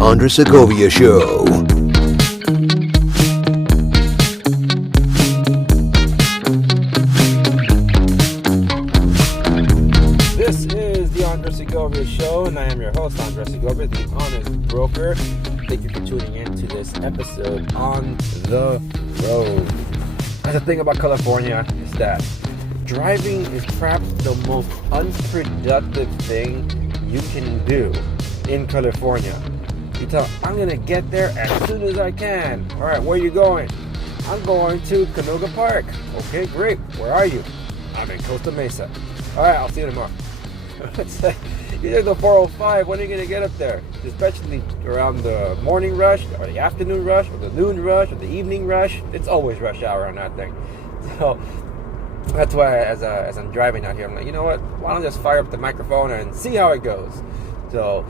Andre Segovia Show. This is the Andre Segovia Show, and I am your host, Andre Segovia, the honest broker. Thank you for tuning in to this episode on the road. That's the thing about California is that driving is perhaps the most unproductive thing you can do in California. You tell them, I'm going to get there as soon as I can. All right, where are you going? I'm going to Canoga Park. Okay, great. Where are you? I'm in Costa Mesa. All right, I'll see you tomorrow. It's like, you take the 405, when are you going to get up there? Especially around the morning rush, or the afternoon rush, or the noon rush, or the evening rush. It's always rush hour on that thing. So that's why as I'm driving out here, I'm like, you know what? Why don't I just fire up the microphone and see how it goes? So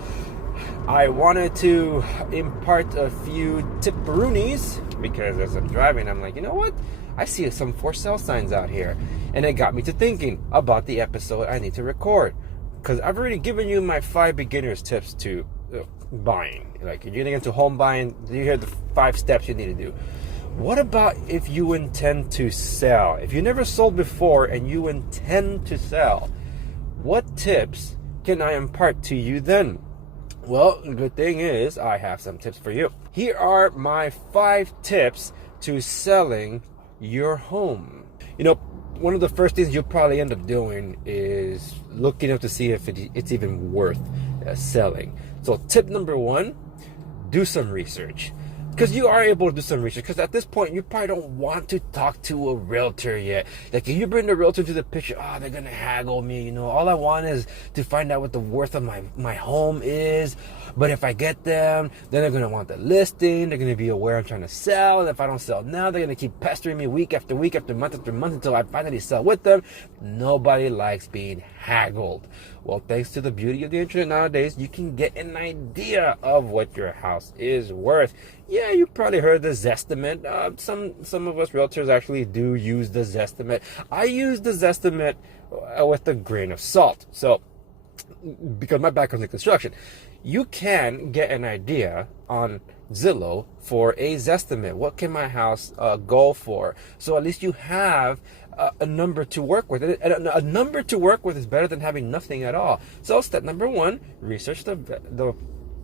I wanted to impart a few tipperoonies because as I'm driving, I'm like, you know what? I see some for sale signs out here. And it got me to thinking about the episode I need to record. Because I've already given you my 5 beginner's tips to buying. Like, you're getting into home buying, you hear the 5 steps you need to do. What about if you intend to sell? If you never sold before and you intend to sell, what tips can I impart to you then? Well, the good thing is I have some tips for you. Here are my 5 tips to selling your home. You know, one of the first things you'll probably end up doing is looking up to see if it's even worth selling. So tip number 1, do some research. Because you are able to do some research. Because at this point, you probably don't want to talk to a realtor yet. Like, if you bring the realtor into the picture, they're going to haggle me. You know, all I want is to find out what the worth of my home is. But if I get them, then they're going to want the listing. They're going to be aware I'm trying to sell. And if I don't sell now, they're going to keep pestering me week after week, after month until I finally sell with them. Nobody likes being haggled. Well, thanks to the beauty of the internet nowadays, you can get an idea of what your house is worth. Yeah, you probably heard the Zestimate. Some of us realtors actually do use the Zestimate. I use the Zestimate with a grain of salt. So, because my background is in construction, you can get an idea on Zillow for a Zestimate. What can my house go for? So at least you have a number to work with. And a number to work with is better than having nothing at all. So step number 1, research the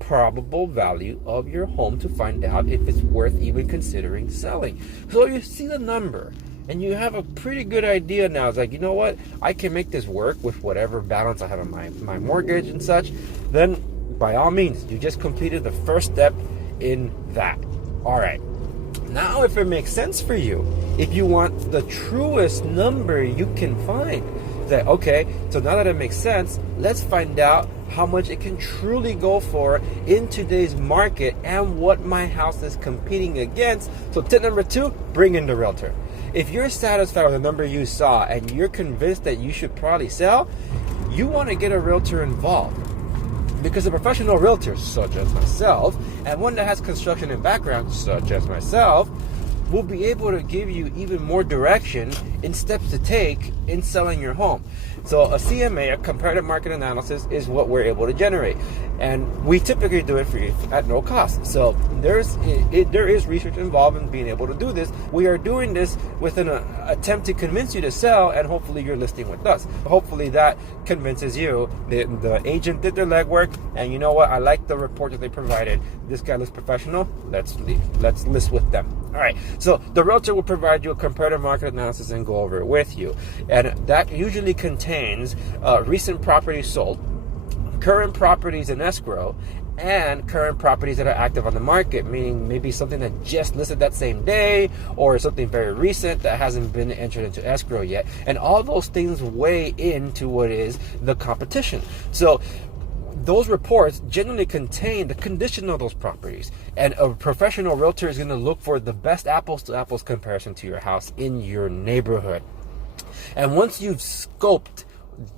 probable value of your home to find out if it's worth even considering selling. So you see the number and you have a pretty good idea now. It's like, you know what? I can make this work with whatever balance I have on my mortgage and such. Then by all means, you just completed the first step in that. All right. Now, if it makes sense for you, if you want the truest number you can find, that okay, so now that it makes sense, let's find out how much it can truly go for in today's market and what my house is competing against. So tip number 2, bring in the realtor. If you're satisfied with the number you saw and you're convinced that you should probably sell, you want to get a realtor involved. Because a professional realtor, such as myself, and one that has construction and background, such as myself, will be able to give you even more direction in steps to take in selling your home. So a CMA, a comparative market analysis, is what we're able to generate. And we typically do it for you at no cost. So there is research involved in being able to do this. We are doing this with an attempt to convince you to sell, and hopefully you're listing with us. Hopefully that convinces you. The agent did their legwork, and you know what? I like the report that they provided. This guy looks professional. Let's list with them. All right. So the realtor will provide you a comparative market analysis and go over it with you. And that usually contains recent properties sold, current properties in escrow, and current properties that are active on the market, meaning maybe something that just listed that same day or something very recent that hasn't been entered into escrow yet. And all those things weigh into what is the competition. So those reports generally contain the condition of those properties, and a professional realtor is going to look for the best apples to apples comparison to your house in your neighborhood. And once you've scoped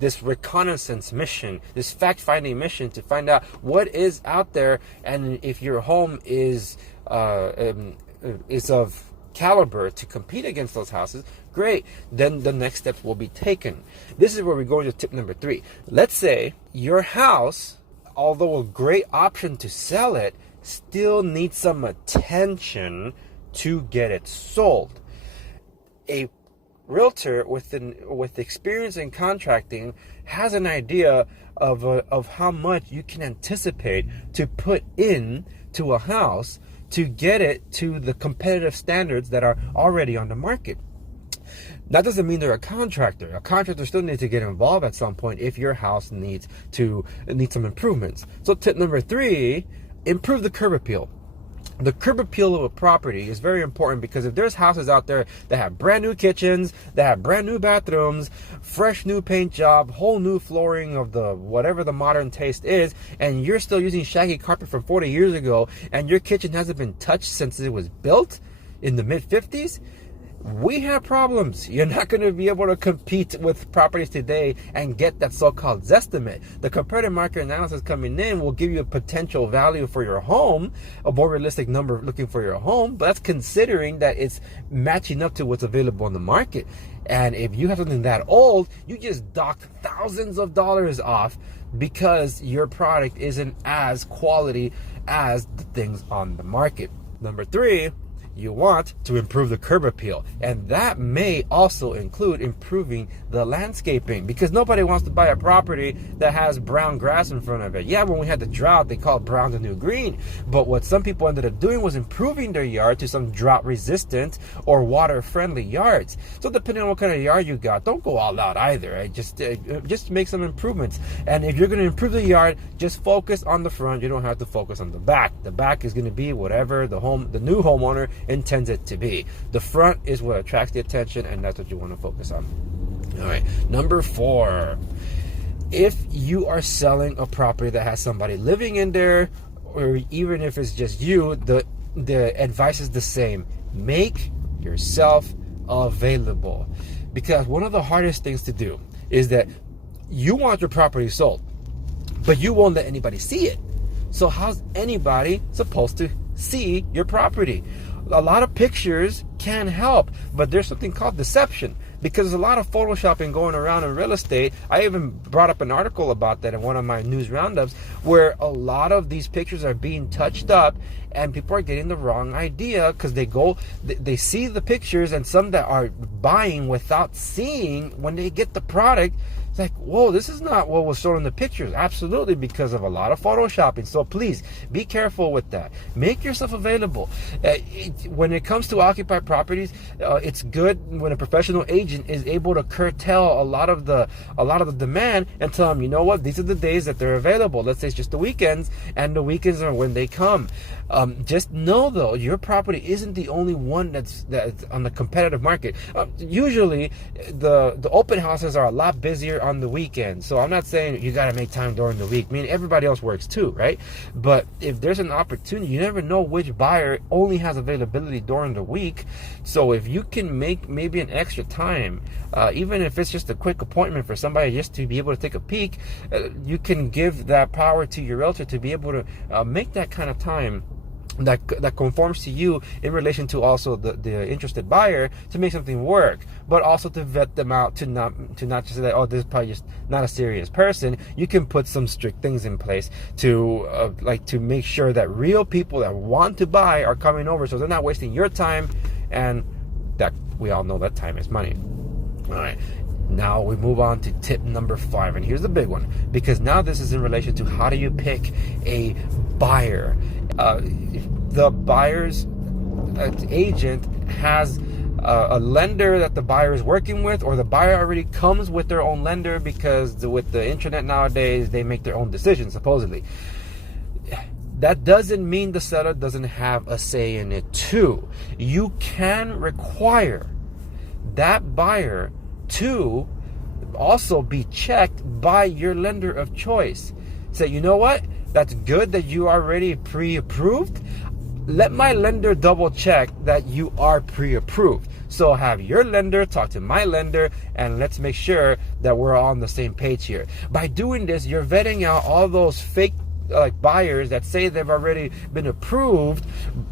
this reconnaissance mission, this fact-finding mission to find out what is out there, and if your home is of caliber to compete against those houses, great. Then the next steps will be taken. This is where we go into tip number 3. Let's say your house, although a great option to sell it, still needs some attention to get it sold. A realtor with experience in contracting has an idea of how much you can anticipate to put in to a house to get it to the competitive standards that are already on the market. That doesn't mean they're a contractor. A contractor still needs to get involved at some point if your house needs some improvements. So tip number 3, improve the curb appeal. The curb appeal of a property is very important, because if there's houses out there that have brand new kitchens, that have brand new bathrooms, fresh new paint job, whole new flooring of the whatever the modern taste is, and you're still using shaggy carpet from 40 years ago, and your kitchen hasn't been touched since it was built in the mid-50s, we have problems. You're not going to be able to compete with properties today and get that so-called Zestimate. The comparative market analysis coming in will give you a potential value for your home, a more realistic number looking for your home, but that's considering that it's matching up to what's available in the market. And if you have something that old, you just docked thousands of dollars off because your product isn't as quality as the things on the market. Number 3, you want to improve the curb appeal, and that may also include improving the landscaping, because nobody wants to buy a property that has brown grass in front of it. Yeah, when we had the drought, they called brown the new green, but what some people ended up doing was improving their yard to some drought resistant or water friendly yards. So depending on what kind of yard you got, don't go all out either, right? Just make some improvements. And if you're going to improve the yard, just focus on the front. You don't have to focus on the back. The back is going to be whatever the new homeowner intends it to be. The front is what attracts the attention, and that's what you want to focus on. All right, number 4, if you are selling a property that has somebody living in there, or even if it's just you, the advice is the same. Make yourself available, because one of the hardest things to do is that you want your property sold, but you won't let anybody see it. So how's anybody supposed to see your property? A lot of pictures can help, but there's something called deception, because there's a lot of photoshopping going around in real estate. I even brought up an article about that in one of my news roundups, where a lot of these pictures are being touched up and people are getting the wrong idea, because they see the pictures, and some that are buying without seeing, when they get the product, it's like, whoa, this is not what was shown in the pictures. Absolutely, because of a lot of photoshopping. So please be careful with that. Make yourself available. When it comes to occupied properties, it's good when a professional agent is able to curtail a lot of the demand and tell them, you know what, these are the days that they're available. Let's say it's just the weekends, and the weekends are when they come. Just know though, your property isn't the only one that's on the competitive market. Usually the open houses are a lot busier on the weekend, so I'm not saying you got to make time during the week. I mean, everybody else works too, right? But if there's an opportunity, you never know which buyer only has availability during the week. So if you can make maybe an extra time, even if it's just a quick appointment for somebody just to be able to take a peek, you can give that power to your realtor to be able to make that kind of time that conforms to you in relation to also the interested buyer, to make something work, but also to vet them out, to not just say that, oh, this is probably just not a serious person. You can put some strict things in place to to make sure that real people that want to buy are coming over, so they're not wasting your time, and that we all know that time is money. All right. Now we move on to tip number 5, and here's the big one, because now this is in relation to how do you pick a buyer. The buyer's agent has a lender that the buyer is working with, or the buyer already comes with their own lender, because with the internet nowadays, they make their own decisions, supposedly. That doesn't mean the seller doesn't have a say in it too. You can require that buyer to also be checked by your lender of choice. Say, you know what? That's good that you are already pre-approved. Let my lender double check that you are pre-approved. So have your lender talk to my lender, and let's make sure that we're all on the same page here. By doing this, you're vetting out all those fake like buyers that say they've already been approved.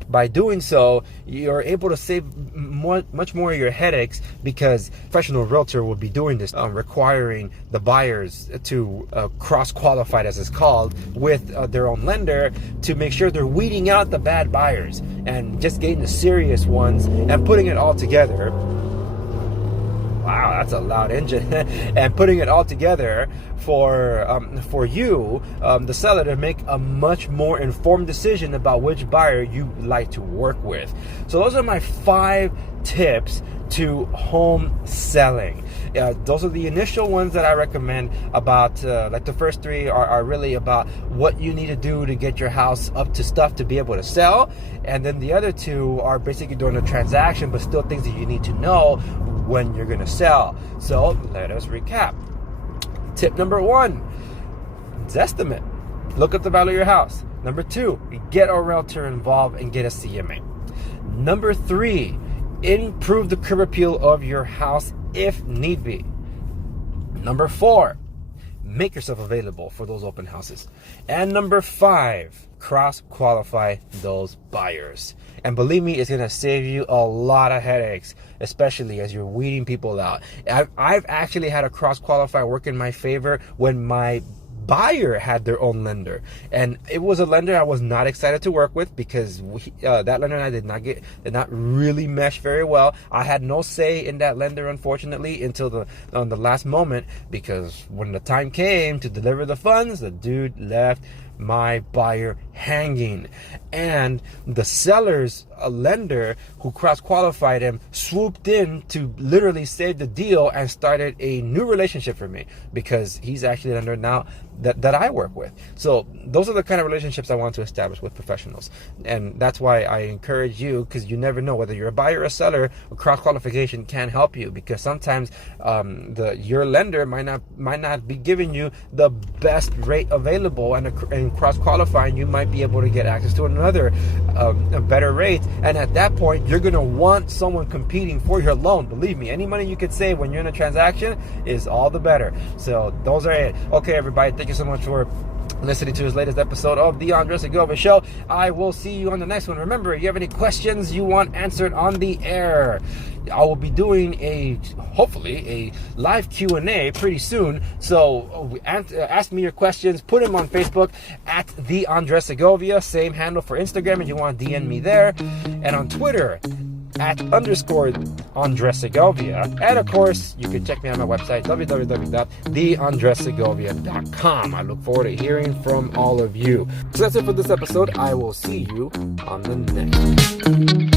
By doing so, you're able to save much more of your headaches, because professional realtor will be doing this, requiring the buyers to cross-qualify, as it's called, with their own lender, to make sure they're weeding out the bad buyers and just getting the serious ones and putting it all together. Wow, that's a loud engine. And putting it all together for you, the seller, to make a much more informed decision about which buyer you like to work with. So those are my 5 tips to home selling. Those are the initial ones that I recommend. About like the first 3 are really about what you need to do to get your house up to stuff to be able to sell, and then the other 2 are basically during the transaction, but still things that you need to know when you're going to sell. So let us recap. Tip number 1 is estimate. Look at the value of your house. Number 2, get a realtor involved and get a CMA. Number 3, improve the curb appeal of your house if need be. Number 4, make yourself available for those open houses. And number 5, cross-qualify those buyers. And believe me, it's going to save you a lot of headaches, especially as you're weeding people out. I've actually had a cross-qualify work in my favor when my buyer had their own lender, and it was a lender I was not excited to work with, because that lender and I did not really mesh very well. I had no say in that lender, unfortunately, until on the last moment, because when the time came to deliver the funds, the dude left my buyer hanging, and the seller's lender, who cross-qualified him, swooped in to literally save the deal and started a new relationship for me, because he's actually a lender now that I work with. So those are the kind of relationships I want to establish with professionals, and that's why I encourage you, because you never know whether you're a buyer or a seller. Cross-qualification can help you, because sometimes your lender might not be giving you the best rate available, and cross-qualifying, you might be able to get access to another a better rate, and at that point you're going to want someone competing for your loan. Believe me, any money you could save when you're in a transaction is all the better. So those are it. Okay, everybody, thank you so much for listening to this latest episode of the Andre Segovia Show. I will see you on the next one. Remember, if you have any questions you want answered on the air, I will be doing hopefully a live Q&A pretty soon. So ask me your questions. Put them on Facebook at the Andre Segovia. Same handle for Instagram if you want to DM me there. And on Twitter at _Andre Segovia. And of course, you can check me on my website, www.theandresegovia.com. I look forward to hearing from all of you. So that's it for this episode. I will see you on the next.